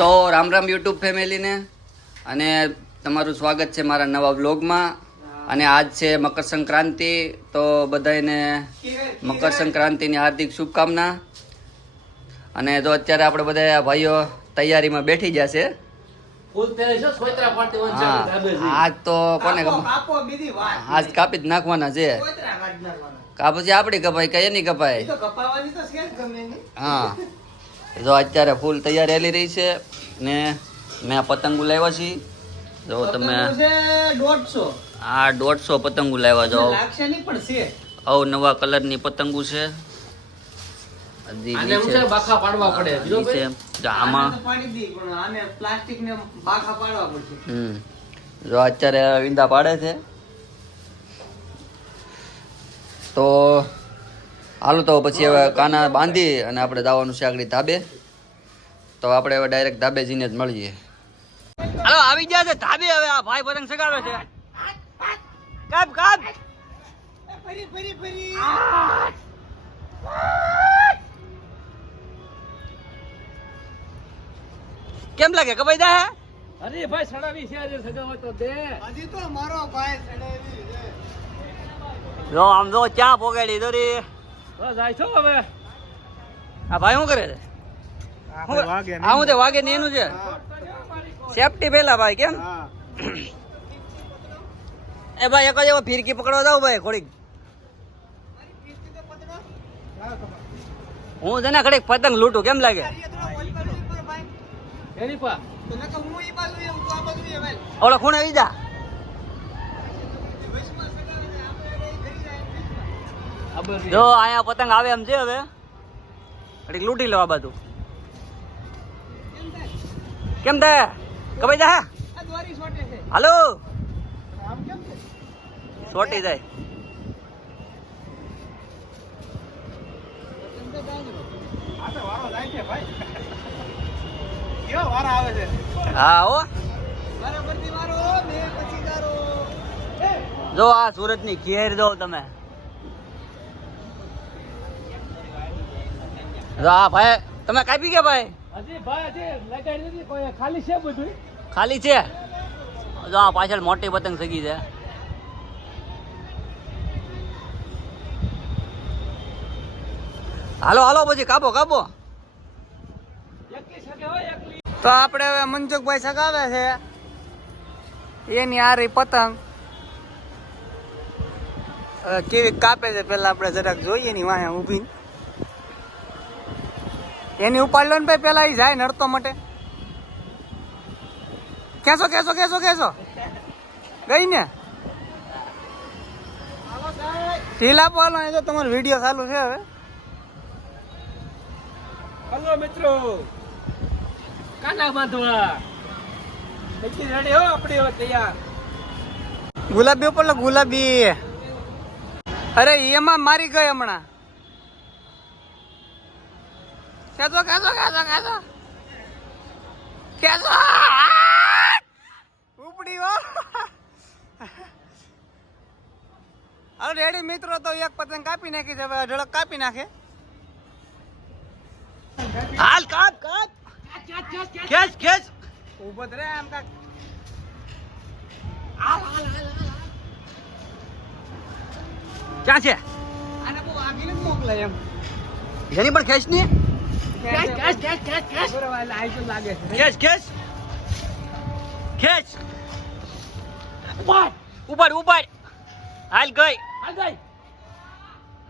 તો રામ રામ યુટ્યુબ ફેમિલીને અને તમારું સ્વાગત છે મારા નવા વ્લોગમાં. અને આજ છે મકર સંક્રાંતિ, તો બધાને મકર સંક્રાંતિની હાર્દિક શુભકામના. અને તો અત્યારે આપણે બધા ભાઈઓ તૈયારીમાં બેઠી ગયા છે. આજ તો કોને આજ કાપી જ નાખવાના છે. પછી આપડી કપાય કઈ એની કપાય. હા, જો અત્યારે ફૂલ તૈયારી હાલી રહી છે ને મેં પતંગો લાવ્યા છે. જો તમે 150 પતંગો લાવ્યા જો નવા કલરની પતંગો છે. જો અત્યારે ઈંડા પાડે છે. તો હાલો તો પછી હવે કાના બાંધી અને આપણે જવાનું છે આગળ ધાબે. તો આપણે હવે ડાયરેક્ટ ધાબે જઈને જ મળીએ. હાલો આવી ગયા છે ધાબે. હવે આ ભાઈ પતંગ સગાવે છે. કાપ કાપ કેમ લાગે કપાઈ દે? અરે ભાઈ સડાવી છે આજે સગાવો તો દે. હજી તો મારો ભાઈ સડાવી છે. જો આમ જો ચા પોગાડી દોરી. બસ જાય છો હવે. આ ભાઈ શું કરે છે? આ હું તે વાગે ને એનું છે. સેફટી પેલા ભાઈ કેમ? એ ભાઈ એક જ એવો ફિરકી પકડવા જાવ ભાઈ થોડીક. હું છે ને ઘડીક પતંગ લૂંટું કેમ લાગે? એની પા ઓલો ખૂણે આવી જા. જો અહીંયા પતંગ આવે એમ છે. હવે ઘડીક લૂંટી લો આ બધું. કેમ થાય કપાઈ જા? હાલો છોટી જાય. હા હો. જો આ સુરત ની ઘેર જો તમે. જો આ ભાઈ તમે કાપી ગયા ભાઈ? હજી ભાઈ હજી લગાડી નથી કોઈ. ખાલી છે બધું. ખાલી છે. જો આ પાછળ મોટી પતંગ સગી છે. હાલો હાલો પછી કાપો કાપો. તો આપણે હવે મનસુખભાઈ સગાવે છે એની આ રહી પતંગ. કેવી કાપે છે પેલા આપણે જરાક જોઈએ ની વાહે ઊભી. એની ઉપાડ લો ને ભાઈ પેલા એ જાય નડતો માટે. કેસો કેસો કેસો કેસો ગઈ ને ઢીલ આપો. હાલો એ તો તમારો વિડીયો ચાલુ છે હવે. હલો મિત્રો, કાના બાંધવા બધી રેડી હો આપણી હવે તૈયાર. ગુલાબી ઉપર ગુલાબી. અરે એમાં મારી ગઈ હમણાં. કેસો કેસો કેસો કેસો કેસો ઉપડી હો. હાલો રેડી મિત્રો, તો એક પતંગ કાપી નાખી છે. હવે ઝડક કાપી નાખે. હાલ કાપ કાપ ખેંચ ખેંચ. ઉભો રે આમ કાક. ક્યાં છે? આને બહુ આગીને જ મોકલાય એમ. જેની પણ ખેંચ ની. ખેંચ ખેંચ ખેંચ ખેંચ ખેંચ. બરોબર આઈ તો લાગે છે. ખેંચ ખેંચ ખેંચ. ઉપાડ ઉપાડ ઉપાડ. હાલ ગઈ હાલ ગઈ.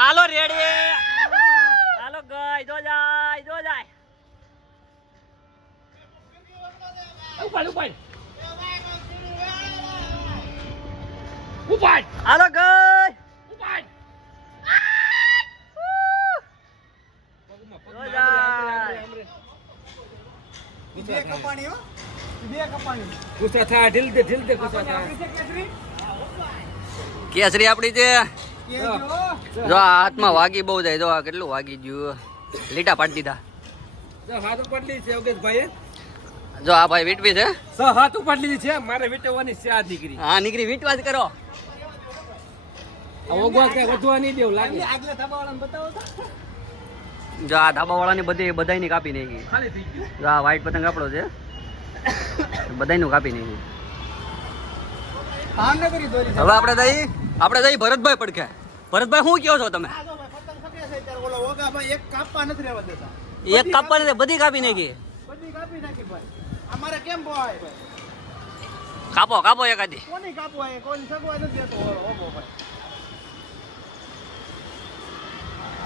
હાલો રેડી. હાલો ગઈ. જો જાય જો જાય. ઉપાડ ઉપાડ ઉપાડ. હાલો ગઈ. ઉપાડ. બે કપાણી હો. બે કપાણી. ગુસ્સા થા ઢીલ દે ગુસ્સા થા. કેસરી આપડી છે. જો આ હાથમાં વાગી બહુ જાય. જો આ કેટલું વાગી ગયું. લીટા પાડી દીધા. જો હાથ ઉપર લીધી છે યોગેશભાઈ. જો આ ભાઈ વીટવી છે. હાથ ઉપર લીધી છે. મારે વીટવાની છે આ દીકરી. હા નીકળી વીટવા જ કરો. ઓગવા કે વધવા નહીં દેવું લાગે. જો આ ધાબાવાળાની બધાયની કાપી નાખી. ખાલી થઈ ગયું. જો આ વ્હાઈટ પતંગ આપણો છે, બધાયનું કાપી નાખ્યું. ભાવનગરી દોરી છે. હવે આપણે જઈ ભરતભાઈ પડખે. ભરતભાઈ શું કહો છો તમે? આ જો ભાઈ પતંગ સગે છે ત્યારે ઓલો ઓગાભાઈ એક કાપવા નથી રહેવા દેતા. એક કાપવાની બધી કાપી નાખી. બધી કાપી નાખી ભાઈ. અમારે કેમ ભાઈ ભાઈ કાપો એકાદી. કોની કાપવા એ કોઈ સગવા નથી દેતો ઓલો ઓગો ભાઈ.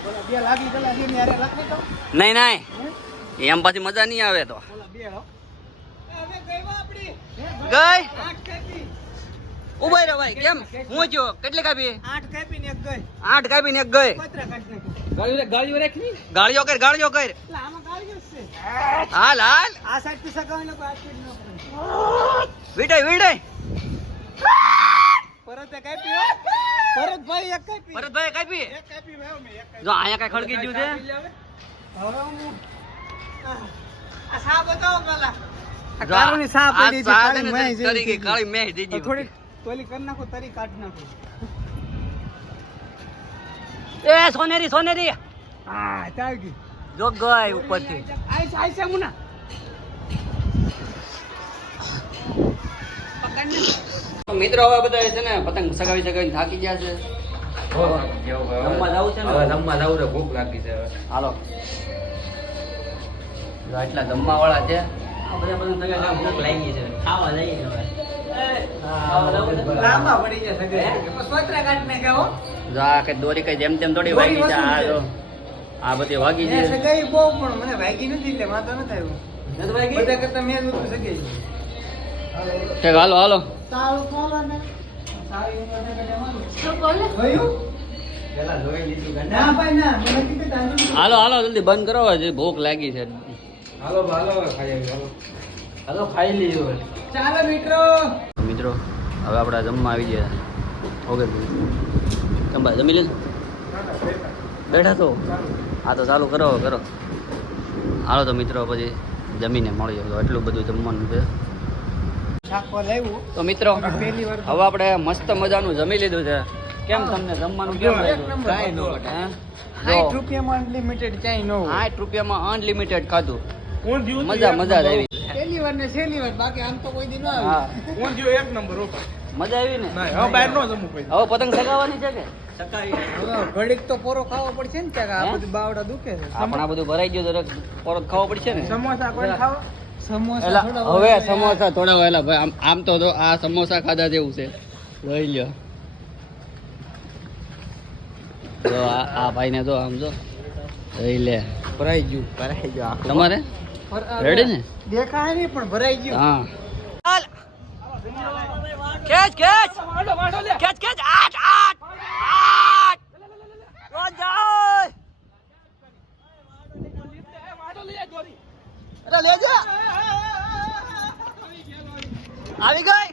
ઓલા બે લાગી ગલા છે ને યારે રાખી તો નહીં હે? એમ પાછી મજા નહીં આવે તો. ઓલા બે હો હવે ગઈવા આપડી ગઈ આઠ કાપી ઉભાઈ રે ભાઈ. કેમ હું થયો? કેટલી કાપી? આઠ કાપી ને એક ગઈ 8 કાપીને એક ગઈ. પતરા કાઢી નાખી ગાળીઓ રાખી ગાળિયો કર એટલે આમાં ગાળીઓ જ છે હાલ આ સાઈડ થી સગાવી નાખો આ સાઈડ નો વિડાય પરત એક કાપી હો પરત ભાઈ એક કાપી ભરતભાઈ કાપી. એક કાપી ભાઈ મેં એક કાપી જો અહીંયા કઈ ખડકી ગયું છે. હવે હું આ સા બતાવો પેલા આ જો કારુની સા આ પડી છે સા કાળી છે ને મેં તરી ગઈ, કાળી મેં થઈ ગઈ. થોડી તોલી કરી નાખો તરી કાઢી નાખો એ સોનેરી હા ચાલ ગઈ જો ગઈ ઉપરથી. આઈ છે મુના મિત્રો હવે બધા છે ને પતંગ સગાવી થાકી ગયા છે. રમવા જાવું છે ને? રમવા જાવું છે, ભૂખ લાગી છે હવે. હાલો જો આટલા જમવા વાળા છે. આ બધા પતંગ સગાવી ભૂખ લાગી છે. ખાવા જઈએ હવે. ખાવા જાવું છે? લાંબા પડી ગયા સગે સોતરા કાઢી નાખ્યા હો જો આ કઈ દોરી કઈ જેમ તેમ થોડી દોરી વાગી છે. વસૂલ આ છે. જો આ બધી વાગી છે. મેં સગાઈ બહુ પણ મને વાગી નથી એટલે વાંધો નથી આવ્યો બધા કરતા મેં જ બધું સગાઈ ઠીક, હાલો સારું ખોલો ને સારી ઉંમરને કદે મારું શું બોલે ગયું પેલા જોઈ લીધું કે ના ભાઈ ના મને કીધું તાંજુ હાલો જલ્દી બંધ કરો હવે, ભૂખ લાગી છે. હાલો ખાઈ હાલો ખાઈ લીધું હવે. ચાલો મિત્રો મિત્રો હવે આપણે જમવા આવી ગયા. ઓકે તમે જમી લીધું? બેઠા તો હા તો ચાલુ કરો. હાલો તો મિત્રો પછી જમીને મળીએ. તો એટલું બધું જમવાનું છે. શાકવા લાવ્યું તો મિત્રો પહેલી વાર હવે આપણે મસ્ત મજાનું જમી લીધું છે. કેમ તમને જમવાનું કેમ એક લાગ્યું? નંબર. કાંઈ ન ઘટે, હે? 60 રૂપિયામાં અનલિમિટેડ ક્યાંય ન હોય 60 રૂપિયામાં અનલિમિટેડ ખાધું. કોણ જીવ મજા જ આવી. પહેલી વાર ને છેલ્લી વાર બાકી આમ તો કોઈ દી ન હા આવે કોણ જીવ એક નંબર હો મજા આવી ને? હવે બહાર નો જમવું પછી હવે પતંગ સગાવવાની છે કે? હવે ઘડીક તો પોરો ખાવો પડશે ને ત્યાં આ હે? બધું બાવડા દુખે છે આપણ આ બધું ભરાઈ ગયું તો પરત ખાવો પડશે ને. સમોસા કોઈ ખાવો સમોસા એલા, થોડા હવે વધારે. સમોસા થોડા વહેલા ભાઈ આમ તો જો આ સમોસા ખાધા જેવું છે. લઈ લ્યો જો આ ભાઈને જો આમ જો લઈ લે. ભરાઈ ગયું તમારે રેડી ને? દેખાય નહીં પણ ભરાઈ ગયું હા ખેંચ ખેંચ આઠ રોજ જાય. અરે લે જા. આવી ગઈ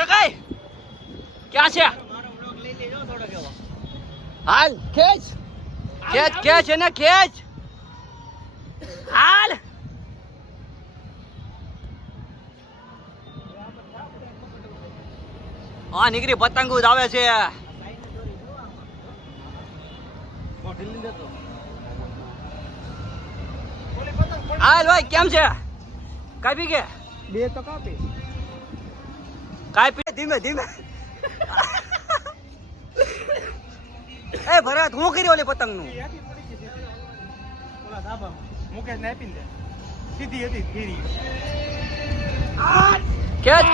સગાઈ ક્યાં છે? હાલ ખેંચ એને ખેંચ હાલ. હા નીકળી પતંગો જ આવે છે. હાલ ભાઈ કેમ છે? કાપી કે બે તો કાપી કાપી ધીમે એ ભરત હું કર્યો ઓલી પતંગ નું? ઓલા ધાબામાં મુકેશ ને આપીને દે સીધી હતી ફેરી ખેંચ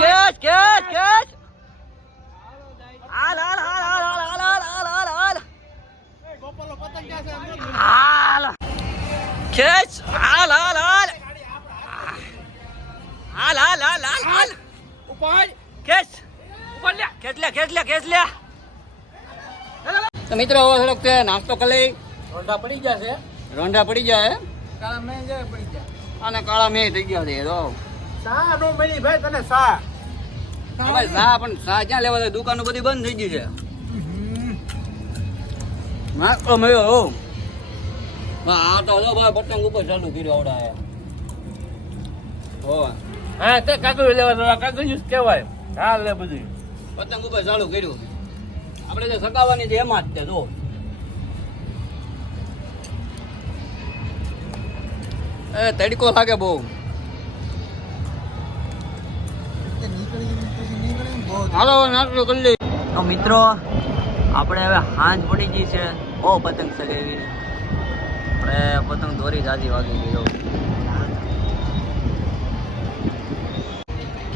હાલ ગોપાલો પતંગ ક્યાં છે હાલ ખેંચ હાલ ઉપાડ ખેંચ લે. તો મિત્રો હવે થોડોક નાસ્તો કરી લઈ. રોંઢા પડી ગયા છે રોંઢા પડી જાય કાળા મેં જાય પડી ગયા અને કાળા મેં થઈ ગયા છે. તો સા નો મળી ભાઈ તને સા હવે ચા ક્યાં લેવા જાય? દુકાનો બધી બંધ થઈ ગઈ છે. નાસ્તો મળ્યો આ તો જો ભાઈ પતંગ ઉપર ચાલુ કર્યું આવડા. હા તે કાગળ લેવા કાગળ કહેવાય. હા લે બધું પતંગ ઉપર ચાલુ કર્યું. આપણે જે સગાવાની છે એમાં જ છે જો એ તડકો લાગે બહુ. હાલો નાસ્તો કરી લઈએ. તો મિત્રો આપણે હવે સાંજ પડી ગઈ છે. બહુ પતંગ ચગાવી. આપણે પતંગ દોરી જાજી વાગી ગઈ.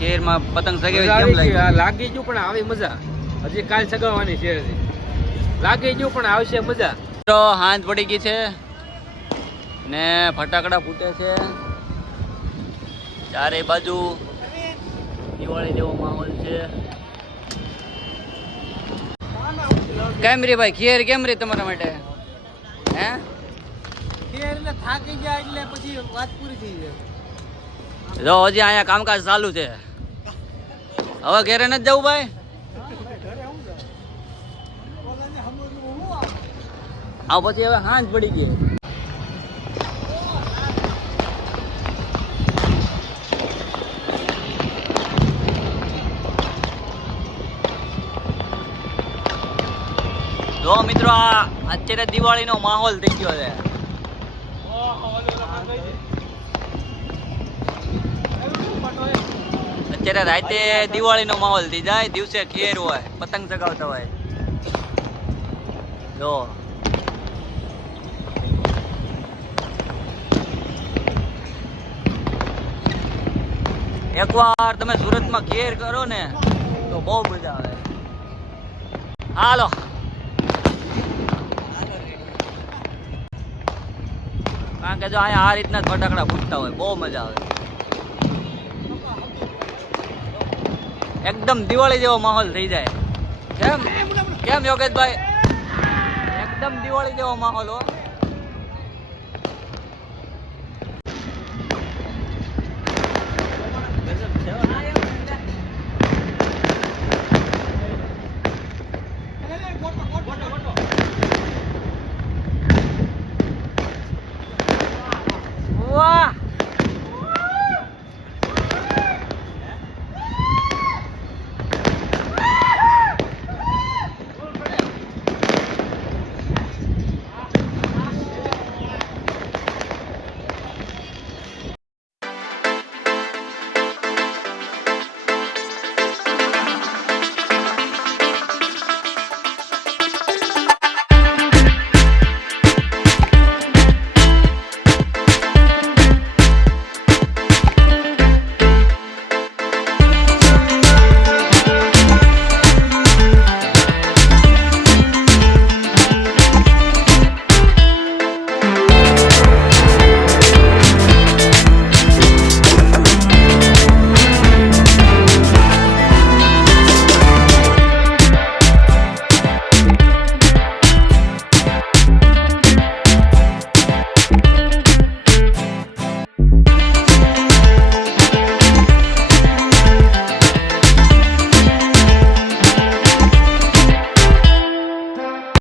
કેરમાં પતંગ ચગાવી કેમ લાગી? લાગી ગયું પણ આવી મજા. હજી કાલ સગાવવાની છે. લાગી ગયું પણ આવશે મજા. તો સાંજ પડી ગઈ છે ને ફટાકડા ફૂટે છે ચારે બાજુ. દિવાળી જેવો માહોલ છે. કેમ રે ભાઈ ખીર કેમ રે તમારા માટે? હે એટલે થાકી જાય એટલે પછી વાત પૂરી થઈ જાય. જો હજી અહીંયા કામકાજ ચાલુ છે. હવે ઘેરે નથી જવું ભાઈ? આ પછી હવે સાંજ પડી ગઈ. જો મિત્રો આ અત્યારે દિવાળીનો માહોલ થઈ ગયો છે. અત્યારે રાતે દિવાળીનો માહોલ થઈ જાય. દિવસે ખેર હોય, પતંગ ચગાવતા હોય. જો એકવાર તમે સુરતમાં ખેર કરો ને તો બહુ મજા આવે. હાલો કારણ કે જો અહીંયા આ રીતના જ ફટાકડા ફૂટતા હોય, બહુ મજા આવે. એકદમ દિવાળી જેવો માહોલ થઈ જાય. કેમ કેમ યોગેશભાઈ? એકદમ દિવાળી જેવો માહોલ હો.